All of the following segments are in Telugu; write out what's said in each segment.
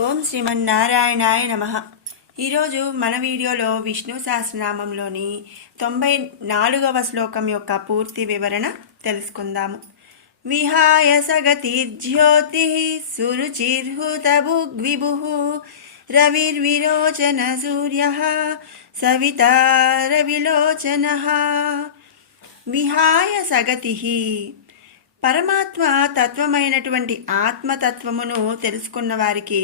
ఓం శ్రీమన్నారాయణాయ నమ. ఈరోజు మన వీడియోలో విష్ణు సహస్రనామంలోని తొంభై నాలుగవ శ్లోకం యొక్క పూర్తి వివరణ తెలుసుకుందాము. విహాయ సగతిర్జ్యోతి సురుచిర్హుతభుగ్విభు రవిర్విరోచన సూర్య సవిత రవిలోచన. విహాయ సగతి పరమాత్మ తత్వమైనటువంటి ఆత్మతత్వమును తెలుసుకున్న వారికి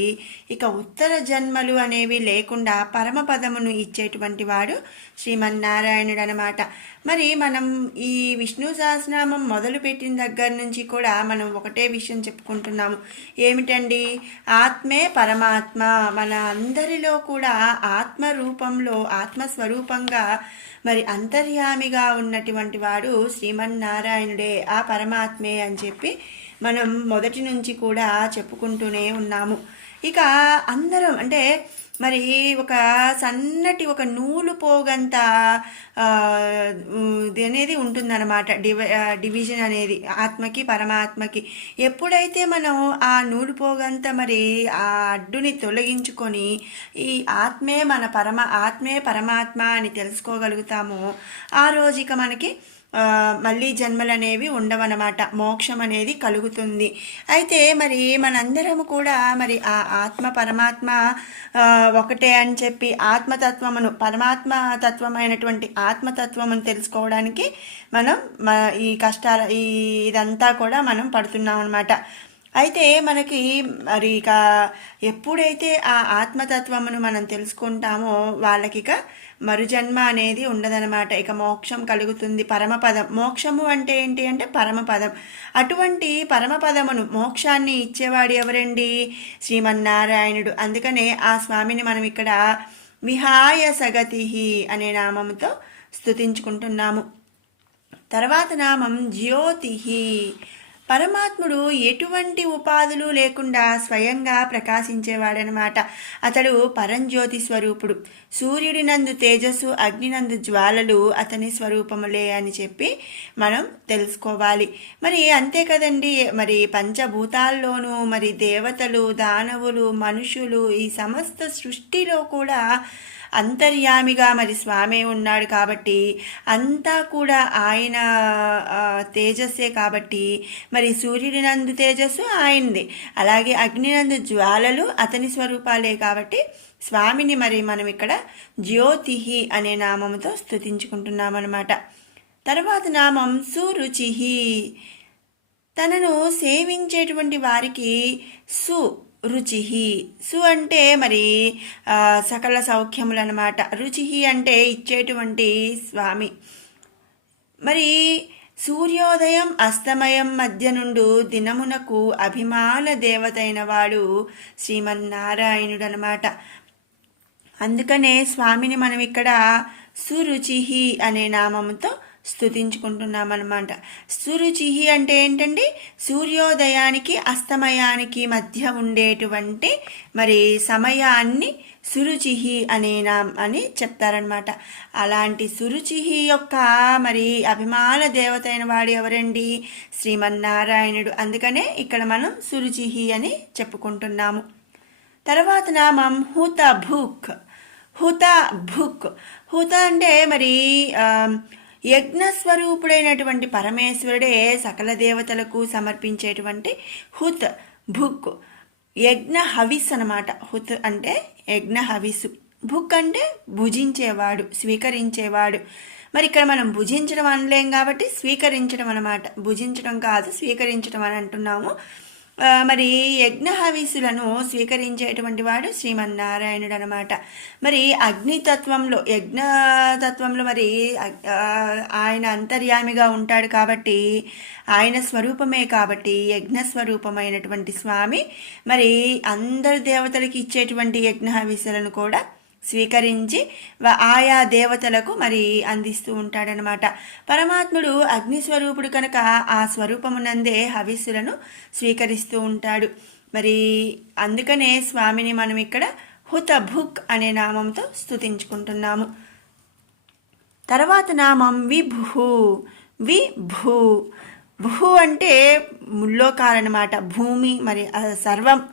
ఇక ఉత్తర జన్మలు అనేవి లేకుండా పరమపదమును ఇచ్చేటువంటి వాడు శ్రీమన్నారాయణుడు అనమాట మరి మనం ఈ విష్ణు సహస్రనామం మొదలుపెట్టిన దగ్గర నుంచి కూడా మనం ఒకటే విషయం చెప్పుకుంటున్నాము. ఏమిటండి? ఆత్మే పరమాత్మ. మన అందరిలో కూడా ఆత్మ రూపంలో ఆత్మస్వరూపంగా మరి అంతర్యామిగా ఉన్నటువంటి వాడు శ్రీమన్నారాయణుడే ఆ పరమాత్మే అని చెప్పి మనం మొదటి నుంచి కూడా చెప్పుకుంటూనే ఉన్నాము. ఇక అందరం అంటే మరి ఒక సన్నటి ఒక నూలు పోగంత ఇది అనేది ఉంటుందన్నమాట. డివ డివిజన్ అనేది ఆత్మకి పరమాత్మకి. ఎప్పుడైతే మనం ఆ నూలు పోగంత మరి ఆ అడ్డుని తొలగించుకొని ఈ ఆత్మే మన పరమ ఆత్మే పరమాత్మ అని తెలుసుకోగలుగుతామో ఆ రోజు ఇక మనకి మళ్ళీ జన్మలు అనేవి ఉండవన్నమాట. మోక్షం అనేది కలుగుతుంది. అయితే మరి మనందరం కూడా మరి ఆ ఆత్మ పరమాత్మ ఒకటే అని చెప్పి ఆత్మతత్వమును పరమాత్మ తత్వమైనటువంటి ఆత్మతత్వమును తెలుసుకోవడానికి మనం మ- ఈ కష్టాల ఈ ఇదంతా కూడా మనం పడుతున్నాం అనమాట అయితే మనకి మరి ఇక ఎప్పుడైతే ఆ ఆత్మతత్వమును మనం తెలుసుకుంటామో వాళ్ళకి ఇక మరుజన్మ అనేది ఉండదనమాట ఇక మోక్షం కలుగుతుంది. పరమపదం. మోక్షము అంటే ఏంటి అంటే పరమపదం. అటువంటి పరమపదమును మోక్షాన్ని ఇచ్చేవాడు ఎవరండి? శ్రీమన్నారాయణుడు. అందుకనే ఆ స్వామిని మనం ఇక్కడ విహాయ సగతి అనే నామముతో స్థుతించుకుంటున్నాము తర్వాత నామం జ్యోతి పరమాత్ముడు ఎటువంటి ఉపాధులు లేకుండా స్వయంగా ప్రకాశించేవాడనమాట. అతడు పరంజ్యోతి స్వరూపుడు. సూర్యుడి నందు తేజస్సు అగ్నినందు జ్వాలలు అతని స్వరూపములే అని చెప్పి మనం తెలుసుకోవాలి. మరి అంతే కదండి. మరి పంచభూతాల్లోనూ మరి దేవతలు దానవులు మనుషులు ఈ సమస్త సృష్టిలో కూడా అంతర్యామిగా మరి స్వామి ఉన్నాడు కాబట్టి అంతా కూడా ఆయన తేజస్సే కాబట్టి మరి సూర్యుడి నందు తేజస్సు ఆయనది. అలాగే అగ్నినందు జ్వాలలు అతని స్వరూపాలే కాబట్టి స్వామిని మరి మనం ఇక్కడ జ్యోతిహి అనే నామముతో స్థుతించుకుంటున్నామన్నమాట తర్వాత నామం సురుచిహి. తనను సేవించేటువంటి వారికి సు రుచిహి. సు అంటే మరి సకల సౌఖ్యములు అనమాట రుచిహి అంటే ఇచ్చేటువంటి స్వామి. మరి సూర్యోదయం అస్తమయం మధ్య నుండు దినమునకు అభిమాన దేవతైన వాడు శ్రీమన్నారాయణుడు అనమాట అందుకనే స్వామిని మనం ఇక్కడ సురుచిహి అనే నామముతో స్థుతించుకుంటున్నామన్నమాట. సురుచిహి అంటే ఏంటండి? సూర్యోదయానికి అస్తమయానికి మధ్య ఉండేటువంటి మరి సమయాన్ని సురుచిహి అనే అని చెప్తారనమాట అలాంటి సురుచిహి యొక్క మరి అభిమాన దేవత అయిన వాడు ఎవరండి? శ్రీమన్నారాయణుడు. అందుకనే ఇక్కడ మనం సురుచిహి అని చెప్పుకుంటున్నాము. తర్వాత నామం హుత భుక్. హుత భుక్. హుత అంటే మరి యజ్ఞస్వరూపుడైనటువంటి యజ్ఞ స్వరూపుడైనటువంటి పరమేశ్వరుడే సకల దేవతలకు సమర్పించేటువంటి హుత్ భుక్. యజ్ఞ హవిస్ అనమాట హుత్ అంటే యజ్ఞ హవిస్సు భుక్ అంటే భుజించేవాడు స్వీకరించేవాడు. మరి ఇక్కడ మనం భుజించడం అనలేం కాబట్టి స్వీకరించడం అనమాట భుజించడం కాదు స్వీకరించడం అని అంటున్నాము. మరి యజ్ఞహవీసులను స్వీకరించేటువంటి వాడు శ్రీమన్నారాయణుడు అనమాట మరి అగ్నితత్వంలో యజ్ఞతత్వంలో మరి ఆయన అంతర్యామిగా ఉంటాడు కాబట్టి ఆయన స్వరూపమే కాబట్టి యజ్ఞ స్వరూపమైనటువంటి స్వామి మరి అందరి దేవతలకి ఇచ్చేటువంటి యజ్ఞహవీసులను కూడా స్వీకరించి ఆయా దేవతలకు మరి అందిస్తూ ఉంటాడనమాట. పరమాత్ముడు అగ్ని స్వరూపుడు కనుక ఆ స్వరూపమునందే హవిస్సులను స్వీకరిస్తూ ఉంటాడు. మరి అందుకనే స్వామిని మనం ఇక్కడ హుత భుక్ అనే నామంతో స్తుతించుకుంటున్నాము. తర్వాత నామం విభు. విభు. భూ అంటే ముల్లోకాలన్నమాట భూమి మరి సర్వం.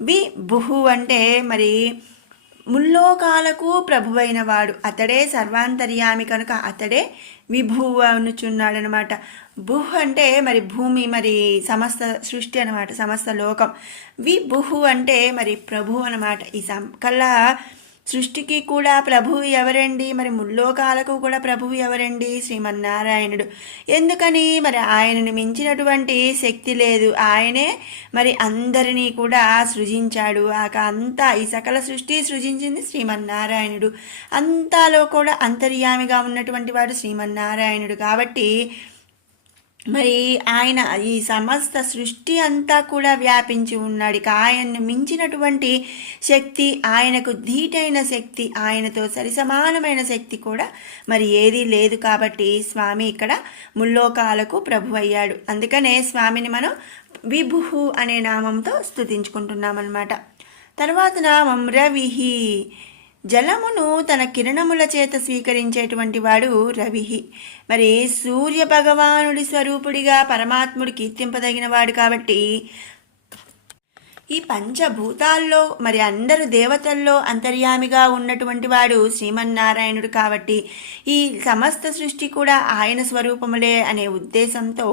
వి భుహు అంటే మరి ముల్లోకాలకు ప్రభువైన వాడు అతడే సర్వాంతర్యామి కనుక అతడే విభువు అనుచున్నాడనమాట భుహ్ అంటే మరి భూమి మరి సమస్త సృష్టి అనమాట సమస్త లోకం. విభుహు అంటే మరి ప్రభు అనమాట ఈ సం కల్లా సృష్టికి కూడా ప్రభువు ఎవరండి? మరి ముల్లోకాలకు కూడా ప్రభువు ఎవరండి? శ్రీమన్నారాయణుడు. ఎందుకని? మరి ఆయనను మించినటువంటి శక్తి లేదు. ఆయనే మరి అందరినీ కూడా సృజించాడు. ఆక అంతా ఈ సకల సృష్టి సృజించింది శ్రీమన్నారాయణుడు. అంతాలో కూడా అంతర్యామిగా ఉన్నటువంటి వాడు శ్రీమన్నారాయణుడు. కాబట్టి మరి ఆయన ఈ సమస్త సృష్టి అంతా కూడా వ్యాపించి ఉన్నాడు. ఇక ఆయన్ని మించినటువంటి శక్తి ఆయనకు ధీటైన శక్తి ఆయనతో సరిసమానమైన శక్తి కూడా మరి ఏదీ లేదు కాబట్టి స్వామి ఇక్కడ ముల్లోకాలకు ప్రభు అయ్యాడు అందుకనే స్వామిని మనం విభుహు అనే నామంతో స్థుతించుకుంటున్నామన్నమాట తర్వాత నామం రవిహి. జలమును తన కిరణముల చేత స్వీకరించేటువంటి వాడు రవిహి మరి సూర్య భగవానుడి స్వరూపుడిగా పరమాత్ముడు కీర్తింపదగిన వాడు కాబట్టి ఈ పంచభూతాల్లో మరి అందరు దేవతల్లో అంతర్యామిగా ఉన్నటువంటి వాడు శ్రీమన్నారాయణుడు కాబట్టి ఈ సమస్త సృష్టి కూడా ఆయన స్వరూపములే అనే ఉద్దేశంతో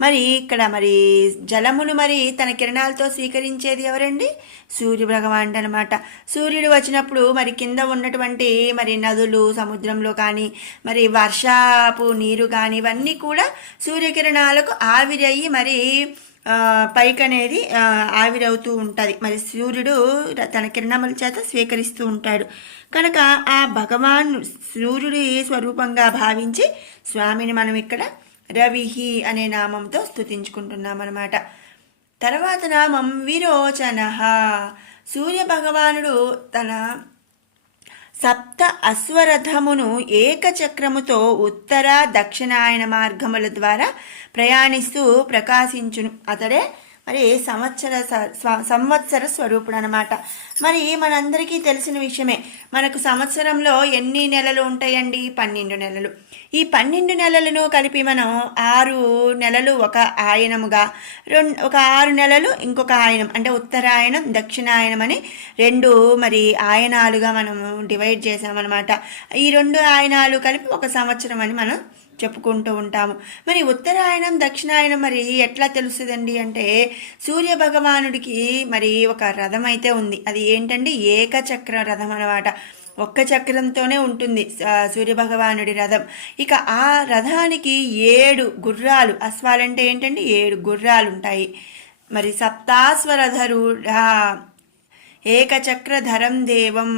మరి ఇక్కడ మరి జలమును మరి తన కిరణాలతో స్వీకరించేది ఎవరండి? సూర్య భగవానుడు అనమాట సూర్యుడు వచ్చినప్పుడు మరి కింద ఉన్నటువంటి మరి నదులు సముద్రంలో కానీ మరి వర్షాపు నీరు కానీ ఇవన్నీ కూడా సూర్యకిరణాలకు ఆవిరయ్యి మరి పైకి అనేది ఆవిరవుతూ ఉంటుంది. మరి సూర్యుడు తన కిరణముల చేత స్వీకరిస్తూ ఉంటాడు. కనుక ఆ భగవాన్ సూర్యుడి స్వరూపంగా భావించి స్వామిని మనం ఇక్కడ రవిహి అనే నామంతో స్తుతించుకుంటున్నాం అనమాట తర్వాత నామం విరోచన. సూర్య భగవానుడు తన సప్త అశ్వరథమును ఏకచక్రముతో ఉత్తర దక్షిణాయన మార్గముల ద్వారా ప్రయాణిస్తూ ప్రకాశించును. అతడే మరి సంవత్సర సంవత్సర స్వరూపుడు అనమాట మరి మనందరికీ తెలిసిన విషయమే. మనకు సంవత్సరంలో ఎన్ని నెలలు ఉంటాయండి? పన్నెండు నెలలు. ఈ పన్నెండు నెలలను కలిపి మనం ఆరు నెలలు ఒక ఆయనముగా రెండు ఒక ఆరు నెలలు ఇంకొక ఆయనం అంటే ఉత్తరాయణం దక్షిణాయనం అని రెండు మరి ఆయనాలుగా మనము డివైడ్ చేసామన్నమాట ఈ రెండు ఆయనాలు కలిపి ఒక సంవత్సరం అని మనం చెప్పుకుంటూ ఉంటాము. మరి ఉత్తరాయణం దక్షిణాయనం మరి ఎట్లా తెలుస్తుందండి అంటే సూర్య భగవానుడికి మరి ఒక రథం అయితే ఉంది. అది ఏంటంటే ఏకచక్ర రథం అనమాట ఒక్క చక్రంతోనే ఉంటుంది సూర్యభగవానుడి రథం. ఇక ఆ రథానికి ఏడు గుర్రాలు అశ్వాలంటే ఏంటంటే ఏడు గుర్రాలు ఉంటాయి మరి సప్తాశ్వరధరుడా ఏకచక్రధరం దేవం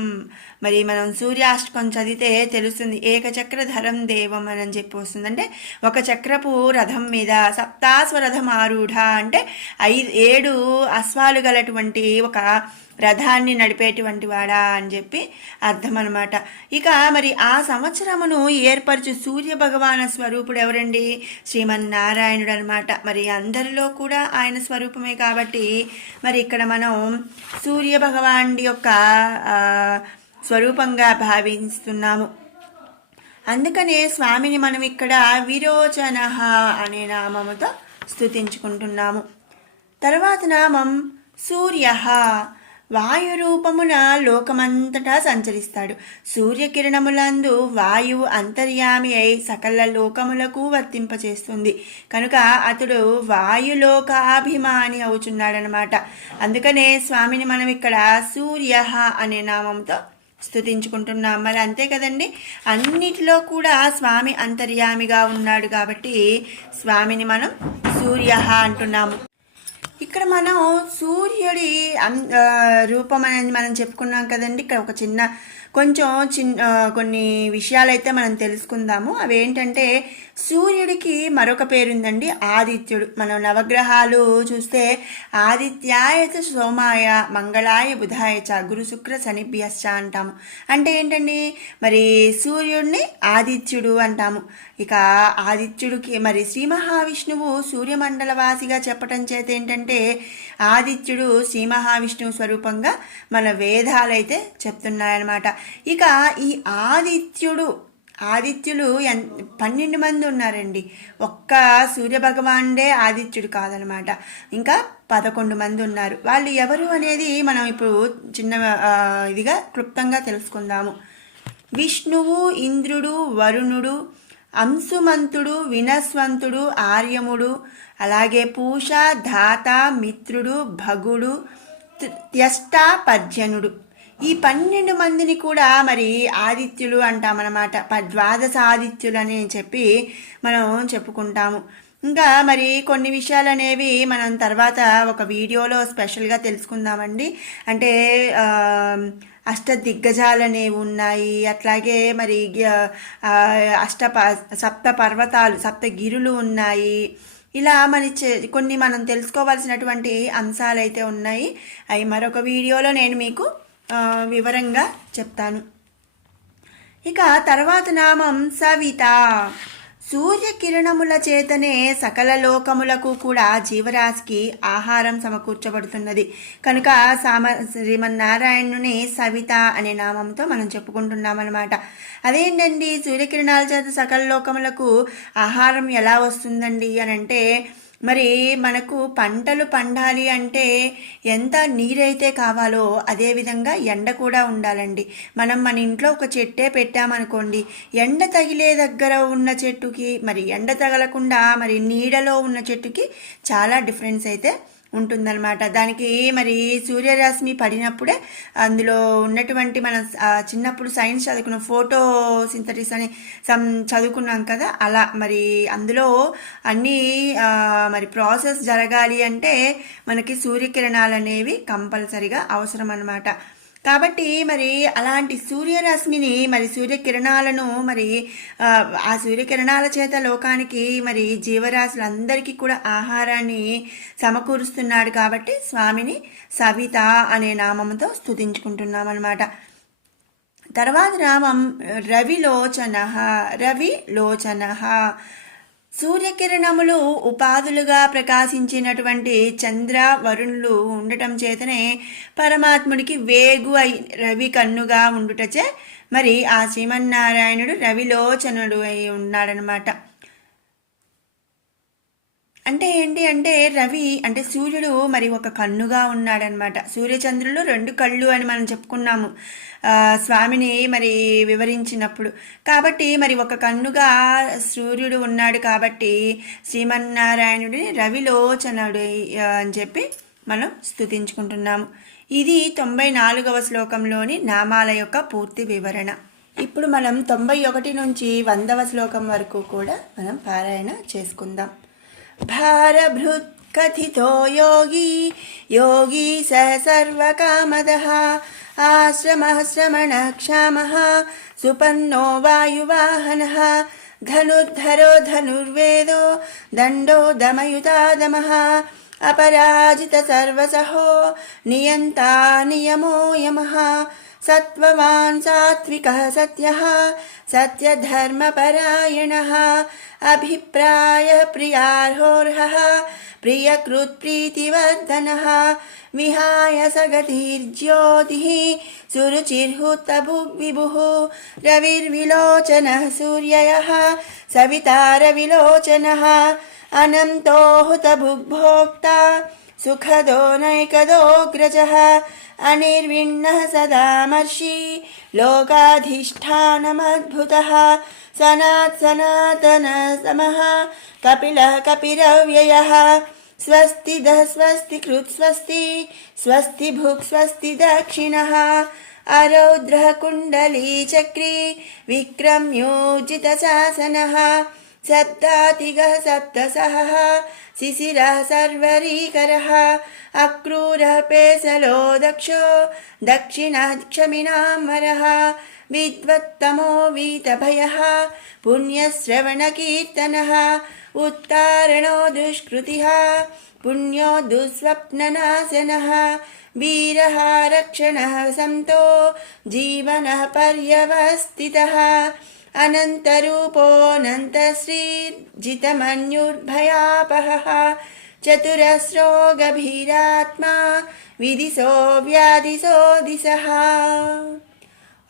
మరి మనం సూర్యాష్టకం చదివితే తెలుస్తుంది ఏకచక్రధరం దేవం అని చెప్పి వస్తుంది అంటే ఒక చక్రపు రథం మీద సప్తాశ్వరథం ఆరూఢ అంటే ఐదు ఏడు అశ్వాలు గలటువంటి ఒక రథాన్ని నడిపేటువంటి వాడా అని చెప్పి అర్థం అనమాట ఇక మరి ఆ సంవత్సరమును ఏర్పరచు సూర్య భగవాన స్వరూపుడు ఎవరండి? శ్రీమన్నారాయణుడు అనమాట మరి అందరిలో కూడా ఆయన స్వరూపమే కాబట్టి మరి ఇక్కడ మనం సూర్య భగవానుడి యొక్క ఆ, స్వరూపంగా భావిస్తున్నాము. అందుకనే స్వామిని మనం ఇక్కడ విరోచన అనే నామముతో స్థుతించుకుంటున్నాము తర్వాత నామం సూర్య. వాయురూపమున లోకమంతటా సంచరిస్తాడు. సూర్యకిరణములందు వాయువు అంతర్యామి అయి సకల లోకములకు వర్తింపచేస్తుంది. కనుక అతడు వాయులోకాభిమాని అవుచున్నాడనమాట. అందుకనే స్వామిని మనం ఇక్కడ సూర్య అనే నామంతో స్థుతించుకుంటున్నాం. మరి అంతే కదండి? అన్నిటిలో కూడా స్వామి అంతర్యామిగా ఉన్నాడు కాబట్టి స్వామిని మనం సూర్య అంటున్నాము. ఇక్కడ మనం సూర్యుడి రూపం అనేది మనం చెప్పుకున్నాం కదండి. ఇక్కడ ఒక చిన్న కొంచెం చిన్న కొన్ని విషయాలైతే మనం తెలుసుకుందాము. అవి ఏంటంటే సూర్యుడికి మరొక పేరుందండి ఆదిత్యుడు. మనం నవగ్రహాలు చూస్తే ఆదిత్యాయత సోమాయ మంగళాయ బుధాయ చ గురు శుక్ర శనిభ్యశ్చ అంటాము. అంటే ఏంటండి? మరి సూర్యుడిని ఆదిత్యుడు అంటాము. ఇక ఆదిత్యుడికి మరి శ్రీ మహావిష్ణువు సూర్యమండలవాసిగా చెప్పటం చేత ఏంటంటే ఆదిత్యుడు శ్రీ మహావిష్ణువు స్వరూపంగా మన వేదాలైతే చెప్తున్నాయన్నమాట. ఇక ఈ ఆదిత్యుడు ఆదిత్యులు ఎన్ పన్నెండు మంది ఉన్నారండి. ఒక్క సూర్యభగవానుడే ఆదిత్యుడు కాదనమాట ఇంకా పదకొండు మంది ఉన్నారు. వాళ్ళు ఎవరు అనేది మనం ఇప్పుడు చిన్న ఇదిగా క్లుప్తంగా తెలుసుకుందాము. విష్ణువు ఇంద్రుడు వరుణుడు అంశుమంతుడు వినస్వంతుడు ఆర్యముడు అలాగే పూష ధాత మిత్రుడు భగుడు త్యష్ట పర్జనుడు ఈ పన్నెండు మందిని కూడా మరి ఆదిత్యులు అంటామన్నమాట. ప- ద్వాదశ ఆదిత్యులు అని చెప్పి మనం చెప్పుకుంటాము. ఇంకా మరి కొన్ని విషయాలు అనేవి మనం తర్వాత ఒక వీడియోలో స్పెషల్గా తెలుసుకుందామండి. అంటే అష్టదిగ్గజాలు అష్ట దిగ్గజాలు అనేవి ఉన్నాయి. అట్లాగే మరి అష్ట సప్త పర్వతాలు సప్త గిరులు ఉన్నాయి. ఇలా మన చే- కొన్ని మనం తెలుసుకోవాల్సినటువంటి అంశాలు అయితే ఉన్నాయి. అవి మరొక వీడియోలో నేను మీకు వివరంగా చెప్తాను. ఇక తర్వాత నామం సవిత. సూర్యకిరణముల చేతనే సకల లోకములకు కూడా జీవరాశికి ఆహారం సమకూర్చబడుతున్నది. కనుక సామ శ్రీమన్నారాయణుని సవిత అనే నామంతో మనం చెప్పుకుంటున్నామన్నమాట. అదేంటండి? సూర్యకిరణాల చేత సకల లోకములకు ఆహారం ఎలా వస్తుందండి? అని అంటే మరి మనకు పంటలు పండాలి అంటే ఎంత నీరైతే కావాలో అదే విధంగా ఎండ కూడా ఉండాలండి. మనం మన ఇంట్లో ఒక చెట్టే పెట్టామనుకోండి ఎండ తగిలే దగ్గర ఉన్న చెట్టుకి మరి ఎండ తగలకుండా మరి నీడలో ఉన్న చెట్టుకి చాలా డిఫరెన్స్ అయితే ఉంటుందన్నమాట. దానికి మరి సూర్యరశ్మి పడినప్పుడే అందులో ఉన్నటువంటి మనం చిన్నప్పుడు సైన్స్ చదువుకున్న ఫోటో సింథటిస్ అని సమ్ చదువుకున్నాం కదా అలా మరి అందులో అన్నీ మరి ప్రాసెస్ జరగాలి అంటే మనకి సూర్యకిరణాలు అనేవి కంపల్సరిగా అవసరం అన్నమాట కాబట్టి మరి అలాంటి సూర్యరశ్మిని మరి సూర్యకిరణాలను మరి ఆ, సూర్యకిరణాల చేత లోకానికి మరి జీవరాశులందరికీ కూడా ఆహారాన్ని సమకూరుస్తున్నాడు కాబట్టి స్వామిని సవిత అనే నామంతో స్థుతించుకుంటున్నాం అనమాట తర్వాత నామం రవిలోచన రవిలోచన. సూర్యకిరణములు ఉపాధులుగా ప్రకాశించినటువంటి చంద్ర వరుణులు ఉండటం చేతనే పరమాత్ముడికి వేగు అయి రవి కన్నుగా ఉండుటచే మరి ఆ శ్రీమన్నారాయణుడు రవిలోచనుడు అయి ఉన్నాడనమాట అంటే ఏంటి అంటే రవి అంటే సూర్యుడు మరి ఒక కన్నుగా ఉన్నాడనమాట. సూర్యచంద్రులు రెండు కళ్ళు అని మనం చెప్పుకున్నాము. స్వామిని మరి వివరించినప్పుడు. కాబట్టి మరి ఒక కన్నుగా సూర్యుడు ఉన్నాడు కాబట్టి శ్రీమన్నారాయణుడిని రవిలోచనుడు అని చెప్పి మనం స్తుతించుకుంటున్నాము. ఇది తొంభై నాలుగవ శ్లోకంలోని నామాల యొక్క పూర్తి వివరణ. ఇప్పుడు మనం తొంభై ఒకటి నుంచి వందవ శ్లోకం వరకు కూడా మనం పారాయణ చేసుకుందాం. भारभृत् कथितो योगी योगी स सर्वकामदः। आश्रमः श्रमणः क्षामः, सुपन्नो वायुवाहनः। धनुर्धरो धनुर्वेदो, दण्डो दमयुतादमः। अपराजितसर्वसहो नियन्ता नियमो यमः। सत्त्ववान् सात्विकः सत्यः, सत्यधर्मपरायणः, अभिप्रायः प्रियार्होर्हः प्रियकृत्प्रीतिवर्धनः विहाय सगतिर्ज्योतिः, सुरुचिर्हुतभुग्विभुः, रविर्विलोचनः सूर्ययः सविता रविलोचनः अनन्तो हुतभुग्भोक्ता सुखदो नैकदोऽग्रजः अनिर्विण्णः सदामर्षि लोकाधिष्ठानमद्भुतः, सनात् सनातनसमः कपिलः कपिरव्ययः स्वस्ति दः स्वस्ति कृत् स्वस्ति स्वस्ति भुक् स्वस्ति दक्षिणः, अरौद्रः कुण्डलीचक्री, विक्रम्योजितशासनः। सप्तातिगः सप्तसहः शिशिरः सर्वरीकरः, अक्रूरः पेसलो दक्षो, दक्षिणः क्षमिणाम्बरः, विद्वत्तमो वीतभयः, पुण्यश्रवणकीर्तनः, उत्तारणो दुष्कृतिः, पुण्यो दुःस्वप्ननाशनः वीरः रक्षणः सन्तो, जीवनः पर्यवस्थितः। अनन्तरूपोऽनन्तश्रीर्जितमन्युर्भयापहः चतुरस्रो गभीरात्मा विदिशो व्यादिशो दिशः।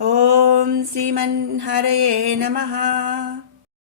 ॐ श्रीमन्हरये नमः।